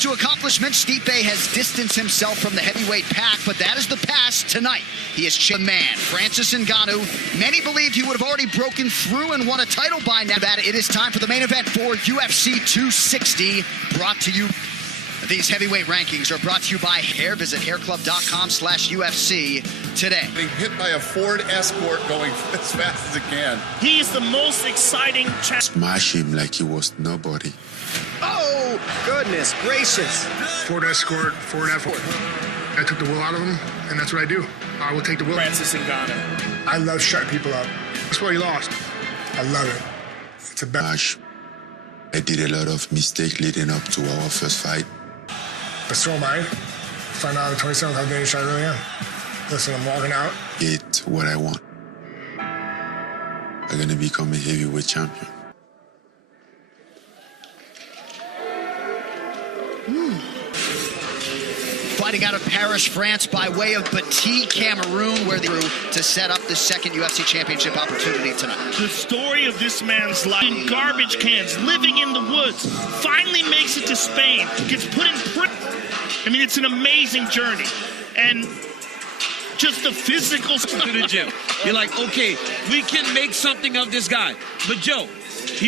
comes to accomplishments, Stipe has distanced himself from the heavyweight pack, but that is the past tonight. He is the man, Francis Ngannou. Many believed he would have already broken through and won a title by now. That it is time for the main event for UFC 260, brought to you. These heavyweight rankings are brought to you by Hair. Visit hairclub.com/UFC today. Being hit by a Ford Escort going as fast as it can. He's the most exciting champ. Smash him like he was nobody. Oh, goodness gracious. Ford Escort, Ford F-Ford. I took the will out of him, and that's what I do. I will take the will. Francis Ngannou. I love shutting people up. That's why he lost. I love it. It's a bad. Smash. I did a lot of mistakes leading up to our first fight. But so am I. Find out on the 27th how dangerous I really am. Listen, I'm walking out. Get what I want. I'm gonna become a heavyweight champion. Fighting out of Paris, France, by way of Bati, Cameroon, where they grew to set up the second UFC championship opportunity tonight. The story of this man's life, in garbage cans, living in the woods, finally makes it to Spain, gets put in prison. I mean, it's an amazing journey. And just the physical stuff. To the gym. You're like, okay, we can make something of this guy. But Joe,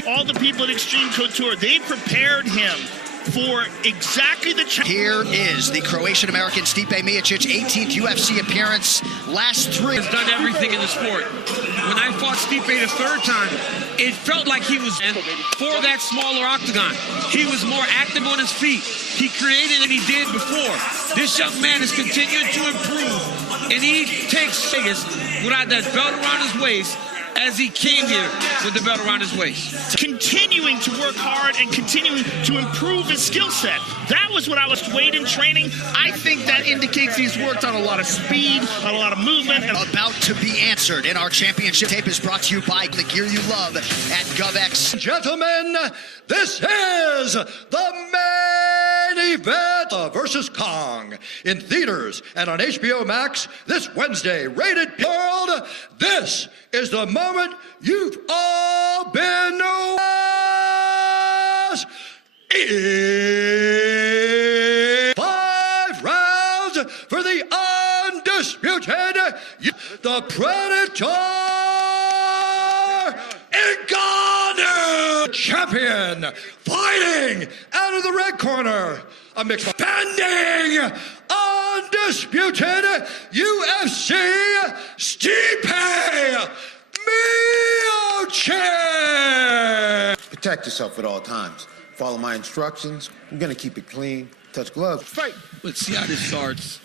all the people at Extreme Couture, they prepared him for exactly the Here is the Croatian-American Stipe Miocic, 18th UFC appearance, last three. has done everything in the sport. When I fought Stipe the third time, it felt like he was for that smaller octagon. He was more active on his feet. He created than he did before. This young man has continued to improve, and he takes Vegas without that belt around his waist, as he came here with the belt around his waist. Continuing to work hard and continuing to improve his skill set. That was what I was weighed in training. I think that indicates he's worked on a lot of speed, on a lot of movement. And about to be answered in our championship tape is brought to you by the gear you love at GovX. Gentlemen, this is the main event versus Kong in theaters and on HBO Max this Wednesday. Rated World. This is the moment you've all been waiting. 5 rounds for the undisputed, the Predator, Ngannou, champion, fighting out of the red corner, a mixed bending, undisputed UFC Stipe Miocic. Protect yourself at all times. Follow my instructions. I'm gonna keep it clean. Touch gloves. Fight. Let's see how this starts.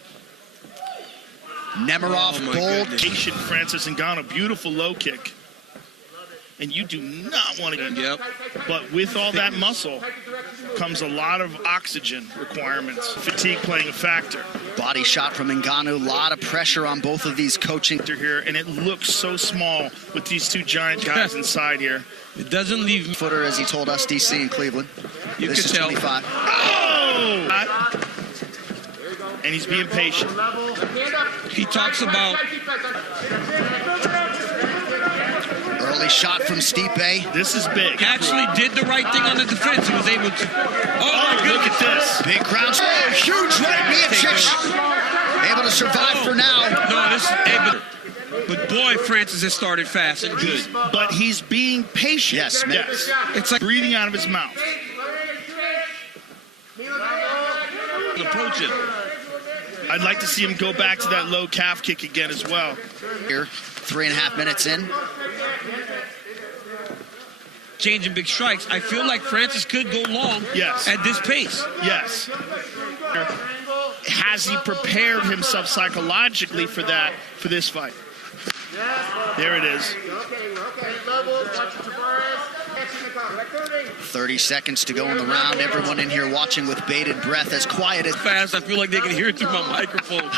Nemirov, bold. Francis Ngannou, beautiful low kick. And you do not want to. Yep. But with all that muscle comes a lot of oxygen requirements. Fatigue playing a factor. Body shot from Ngannou, a lot of pressure on both of these coaching. Here, and it looks so small with these two giant guys inside here. It doesn't leave Footer, as he told us, DC in Cleveland. You this can is tell. 25. Oh! And he's being patient. He talks about early shot from Stipe. This is big. actually did the right thing on the defense. He was able to. Oh, look at this. Big ground. Oh, huge right. Miocic able to survive for now. No, this is able. But boy, Francis has started fast and good. But he's being patient. Yes, yes. It's like Breathing out of his mouth. approach it. I'd like to see him go back to that low calf kick again as well. Here, 3.5 minutes in. Changing big strikes. I feel like Francis could go long at this pace. Yes. Has he prepared himself psychologically for that, for this fight? There it is. 30 seconds to go in the round. Everyone in here watching with bated breath, as quiet as fast. I feel like they can hear it through my microphone.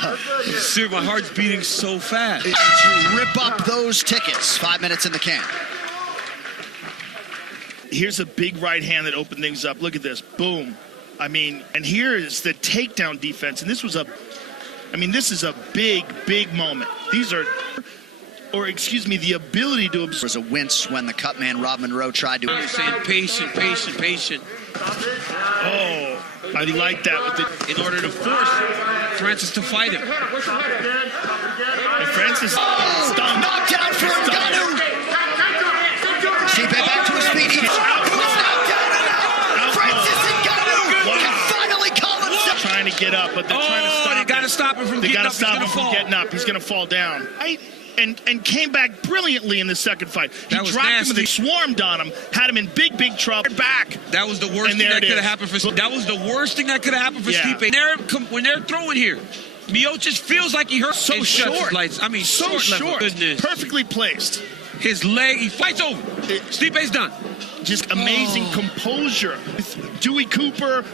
See, my heart's beating so fast. To rip up those tickets. 5 minutes in the can. Here's a big right hand that opened things up. Look at this. Boom. I mean, and here is the takedown defense. And this was this is a big, big moment. These are, the ability to absorb. There was a wince when the cut man, Rob Monroe, tried to. I'm saying patient. Oh, I like that. With in order to force Francis to fight him. And Francis stunned. Knocked out for Ngannou. Stipe back to his feet. He's knocked down and out. Francis Ngannou can finally call himself. Trying to get up, but they're trying to stop him. They got to stop him from getting up. They got to stop him from getting up. He's going to fall down. And came back brilliantly in the second fight. He dropped him and they swarmed on him, had him in big trouble. Back. That was the worst thing that could have happened for Stipe. That was the worst thing that could have happened for Stipe. When they're throwing here, Miocic feels like he hurt. So short. I mean, so short. Goodness. Perfectly placed. His leg, he fights over. Stipe's done. Just amazing composure. Dewey Cooper.